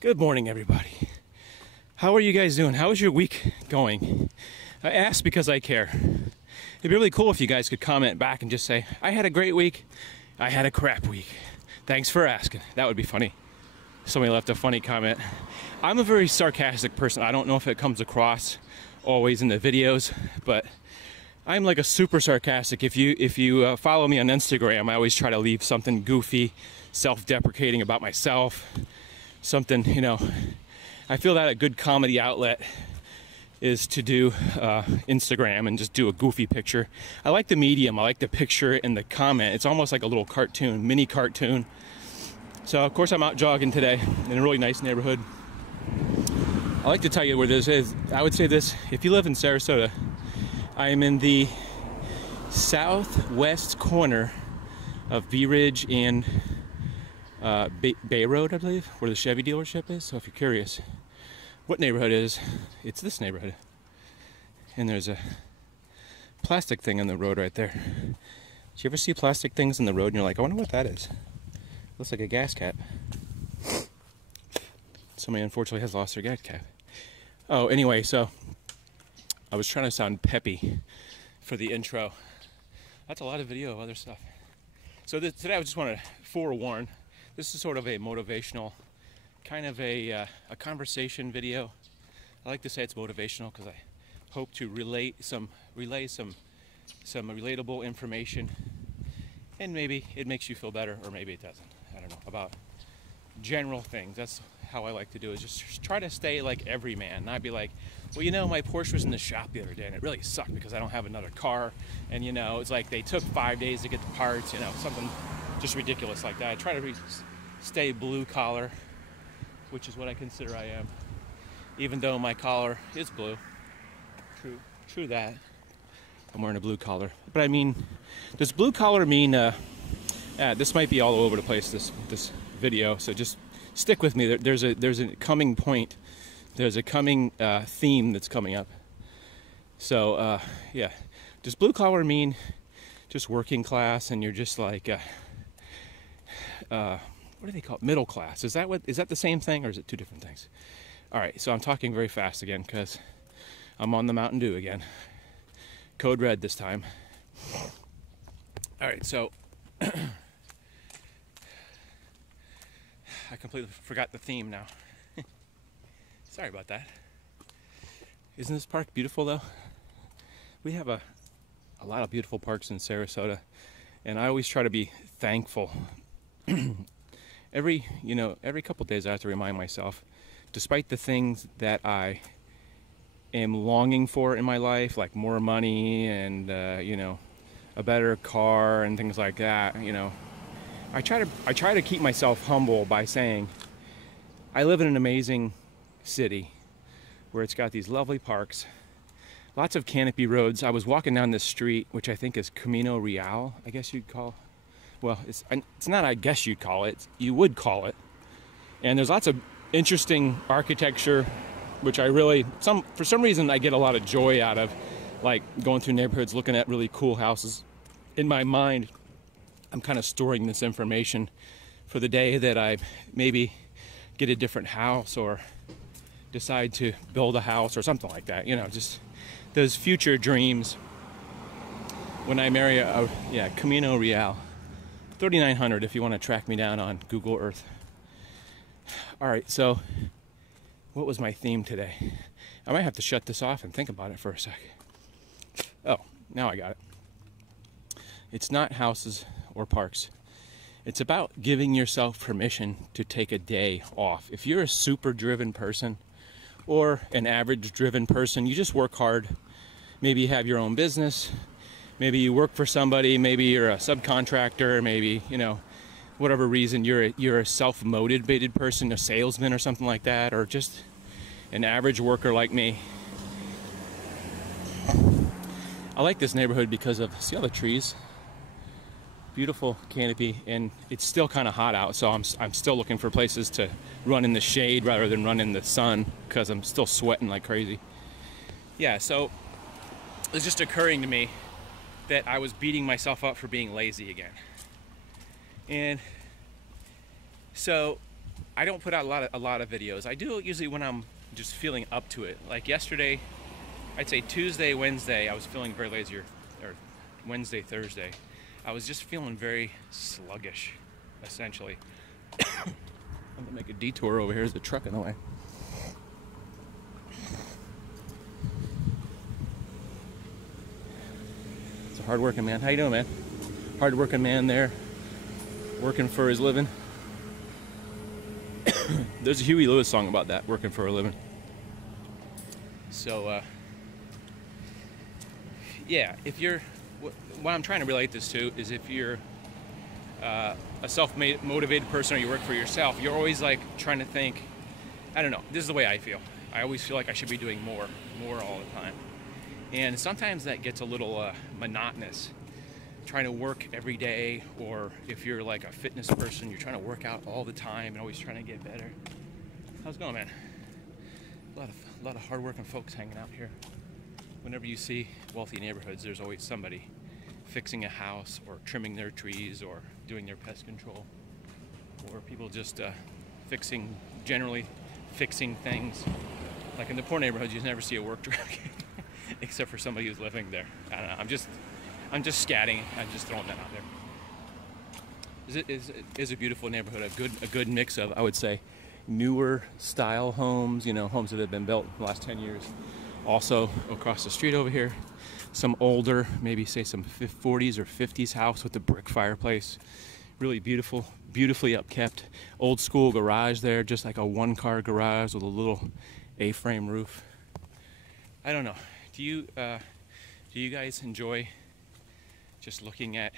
Good morning, everybody. How are you guys doing? How is your week going? I ask because I care. It'd be really cool if you guys could comment back and just say, I had a great week. I had a crap week. Thanks for asking. That would be funny. Somebody left a funny comment. I'm a very sarcastic person. I don't know if it comes across always in the videos, but I'm like a super sarcastic. If you follow me on Instagram, I always try to leave something goofy, self-deprecating about myself. Something, I feel that a good comedy outlet is to do Instagram and just do a goofy picture. I like the medium. I like the picture and the comment. It's almost like a little cartoon, mini cartoon. So, of course, I'm out jogging today in a really nice neighborhood. I like to tell you where this is. I would say this, if you live in Sarasota, I am in the southwest corner of Bee Ridge and Bay Road, I believe, where the Chevy dealership is. So if you're curious what neighborhood it is, it's this neighborhood. And there's a plastic thing on the road right there. Do you ever see plastic things in the road and you're like, I wonder what that is? Looks like a gas cap. Somebody unfortunately has lost their gas cap. Oh, anyway, so I was trying to sound peppy for the intro. That's a lot of video of other stuff. So today I just want to forewarn. This is sort of a motivational, kind of a conversation video. I like to say it's motivational because I hope to relay some relatable information, and maybe it makes you feel better, or maybe it doesn't. I don't know, about general things. That's how I like to do it. Just try to stay like every man, not be like, well, my Porsche was in the shop the other day and it really sucked because I don't have another car, and it's like they took 5 days to get the parts, something just ridiculous like that. I try to stay blue collar, which is what I consider I am, even though my collar is blue. True that. I'm wearing a blue collar. But I mean, does blue collar mean, this might be all over the place, this video, so just stick with me. There's a coming point. There's a coming theme that's coming up. So, yeah. Does blue collar mean just working class and you're just like, what do they call it? Middle class. Is that the same thing, or is it two different things? All right, so I'm talking very fast again because I'm on the Mountain Dew again. Code red this time. All right, so I completely forgot the theme now. Sorry about that. Isn't this park beautiful though? We have a lot of beautiful parks in Sarasota, and I always try to be thankful. Every couple days I have to remind myself, despite the things that I am longing for in my life, like more money and a better car and things like that, I try to keep myself humble by saying I live in an amazing city where it's got these lovely parks, lots of canopy roads. I was walking down this street, which I think is Camino Real, I guess you'd call. Well, it's not, I guess you'd call it. You would call it. And there's lots of interesting architecture, which for some reason, I get a lot of joy out of, like going through neighborhoods, looking at really cool houses. In my mind, I'm kind of storing this information for the day that I maybe get a different house or decide to build a house or something like that. Just those future dreams. When I marry Camino Real. 3900 if you want to track me down on Google Earth. All right, so what was my theme today? I might have to shut this off and think about it for a sec. Oh, now I got it. It's not houses or parks. It's about giving yourself permission to take a day off. If you're a super driven person or an average driven person, you just work hard. Maybe you have your own business. Maybe you work for somebody, maybe you're a subcontractor, maybe, whatever reason, you're a self-motivated person, a salesman or something like that, or just an average worker like me. I like this neighborhood because of, see all the trees? Beautiful canopy, and it's still kind of hot out, so I'm still looking for places to run in the shade rather than run in the sun, because I'm still sweating like crazy. Yeah, so it's just occurring to me that I was beating myself up for being lazy again. And so I don't put out a lot of videos. I do it usually when I'm just feeling up to it. Like yesterday, I'd say Tuesday, Wednesday, I was feeling very lazy, or Wednesday, Thursday, I was just feeling very sluggish, essentially. I'm gonna make a detour over here. There's a truck in the way. It's a hard-working man. How you doing, man? Hard-working man there, working for his living. There's a Huey Lewis song about that, working for a living. So, yeah, if you're, what I'm trying to relate this to is if you're a self-motivated person or you work for yourself, you're always like trying to think, I don't know, this is the way I feel. I always feel like I should be doing more all the time. And sometimes that gets a little monotonous, trying to work every day, or if you're like a fitness person, you're trying to work out all the time and always trying to get better. How's it going, man? A lot of hard-working folks hanging out here. Whenever you see wealthy neighborhoods, there's always somebody fixing a house or trimming their trees or doing their pest control, or people just generally fixing things. Like in the poor neighborhoods, you never see a work truck except for somebody who's living there. I don't know. I'm just scatting. I'm just throwing that out there. Is a beautiful neighborhood. A good mix of, I would say, newer style homes. You know, homes that have been built in the last 10 years. Also, across the street over here, some older, maybe say some 40s or 50s house with a brick fireplace. Really beautiful, beautifully upkept. Old school garage there, just like a one-car garage with a little A-frame roof. I don't know. Do you guys enjoy just looking at,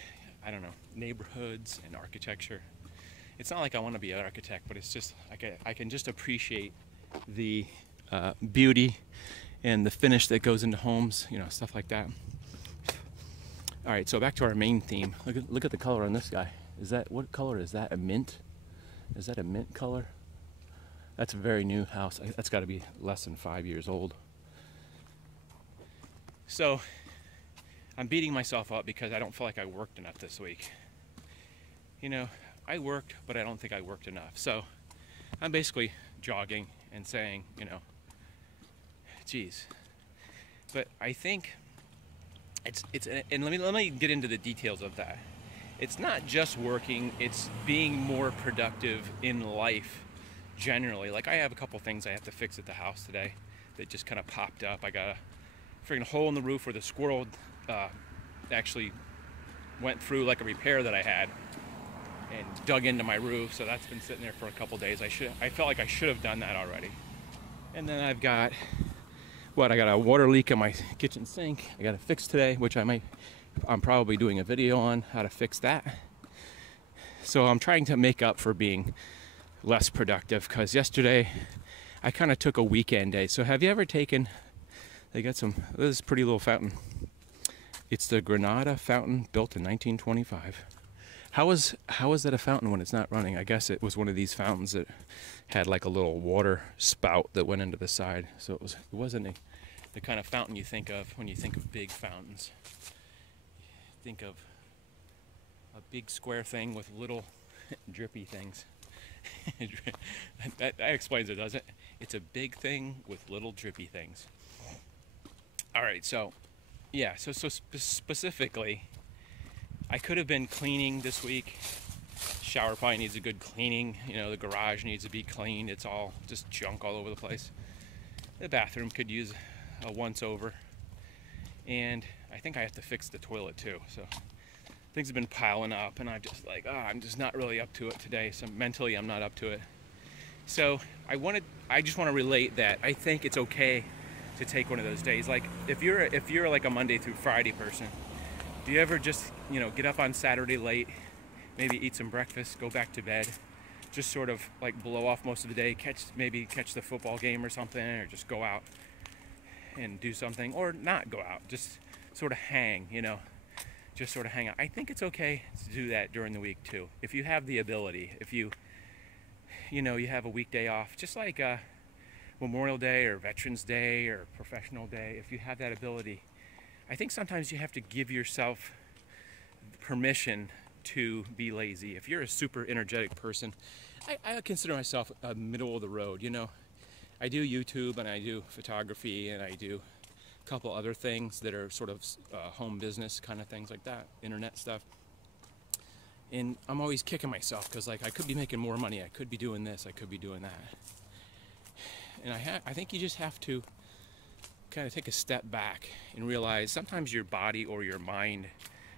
I don't know, neighborhoods and architecture? It's not like I want to be an architect, but it's just like I can just appreciate the beauty and the finish that goes into homes, you know, stuff like that. All right, so back to our main theme. Look at the color on this guy. What color is that? A mint? Is that a mint color? That's a very new house. That's got to be less than 5 years old. So I'm beating myself up because I don't feel like I worked enough this week. You know, I worked, but I don't think I worked enough. So I'm basically jogging and saying, you know, geez. But I think it's and let me get into the details of that. It's not just working, it's being more productive in life generally. Like I have a couple things I have to fix at the house today that just kind of popped up. I got a freaking hole in the roof where the squirrel actually went through like a repair that I had and dug into my roof, so that's been sitting there for a couple days. I felt like I should have done that already. And then I've got I got a water leak in my kitchen sink. I got to fix today, which I'm probably doing a video on how to fix that. So I'm trying to make up for being less productive, because yesterday I kind of took a weekend day. So have you ever taken, this is a pretty little fountain. It's the Granada fountain, built in 1925. How is that a fountain when it's not running? I guess it was one of these fountains that had like a little water spout that went into the side. So it wasn't the kind of fountain you think of when you think of big fountains. Think of a big square thing with little drippy things. that explains it, doesn't it? It's a big thing with little drippy things. All right, so yeah, so specifically, I could have been cleaning this week. Shower probably needs a good cleaning. You know, the garage needs to be cleaned. It's all just junk all over the place. The bathroom could use a once over. And I think I have to fix the toilet too. So things have been piling up and I'm just like, I'm just not really up to it today. So mentally I'm not up to it. So I just want to relate that I think it's okay to take one of those days. Like if you're like a Monday through Friday person, do you ever just, you know, get up on Saturday late, maybe eat some breakfast, go back to bed, just sort of like blow off most of the day, maybe catch the football game or something, or just go out and do something, or not go out, just sort of hang, you know, just sort of hang out. I think it's okay to do that during the week too, if you have the ability. If you have a weekday off, just like Memorial Day or Veterans Day or Professional Day, if you have that ability, I think sometimes you have to give yourself permission to be lazy. If you're a super energetic person, I consider myself a middle of the road. You know, I do YouTube and I do photography and I do a couple other things that are sort of home business kind of things like that, internet stuff. And I'm always kicking myself because like I could be making more money, I could be doing this, I could be doing that. And I think you just have to kind of take a step back and realize sometimes your body or your mind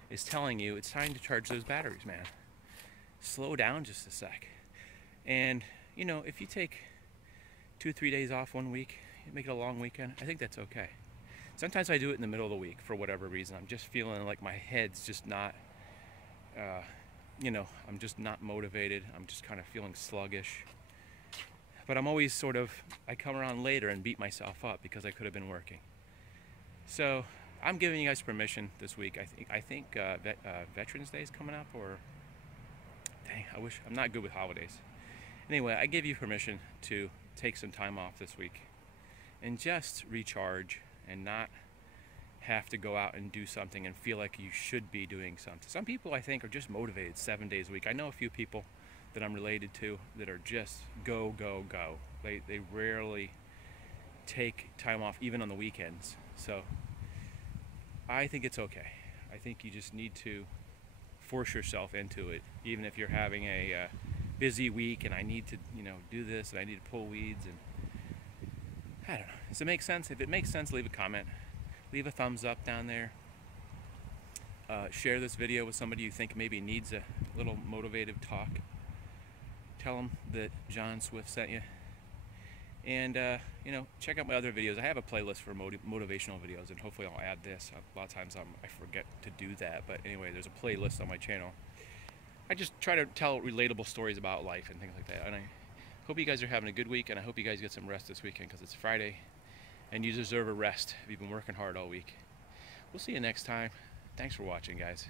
is telling you it's time to charge those batteries, man. Slow down just a sec. And you know, if you take 2-3 days off one week, make it a long weekend, I think that's okay. Sometimes I do it in the middle of the week for whatever reason. I'm just feeling like my head's just not you know, I'm just not motivated. I'm just kind of feeling sluggish. But I'm always sort of, I come around later and beat myself up because I could have been working. So I'm giving you guys permission this week. I think Veterans Day is coming up, or dang, I'm not good with holidays. Anyway, I give you permission to take some time off this week and just recharge and not have to go out and do something and feel like you should be doing something. Some people, I think, are just motivated 7 days a week. I know a few people that I'm related to that are just go, go, go. They rarely take time off even on the weekends. So I think it's okay. I think you just need to force yourself into it, even if you're having a busy week and I need to, you know, do this and I need to pull weeds, and I don't know. Does it make sense? If it makes sense, leave a comment. Leave a thumbs up down there. Share this video with somebody you think maybe needs a little motivative talk. Tell them that John Swift sent you. And, you know, check out my other videos. I have a playlist for motivational videos, and hopefully I'll add this. A lot of times I forget to do that. But anyway, there's a playlist on my channel. I just try to tell relatable stories about life and things like that. And I hope you guys are having a good week, and I hope you guys get some rest this weekend because it's Friday. And you deserve a rest if you've been working hard all week. We'll see you next time. Thanks for watching, guys.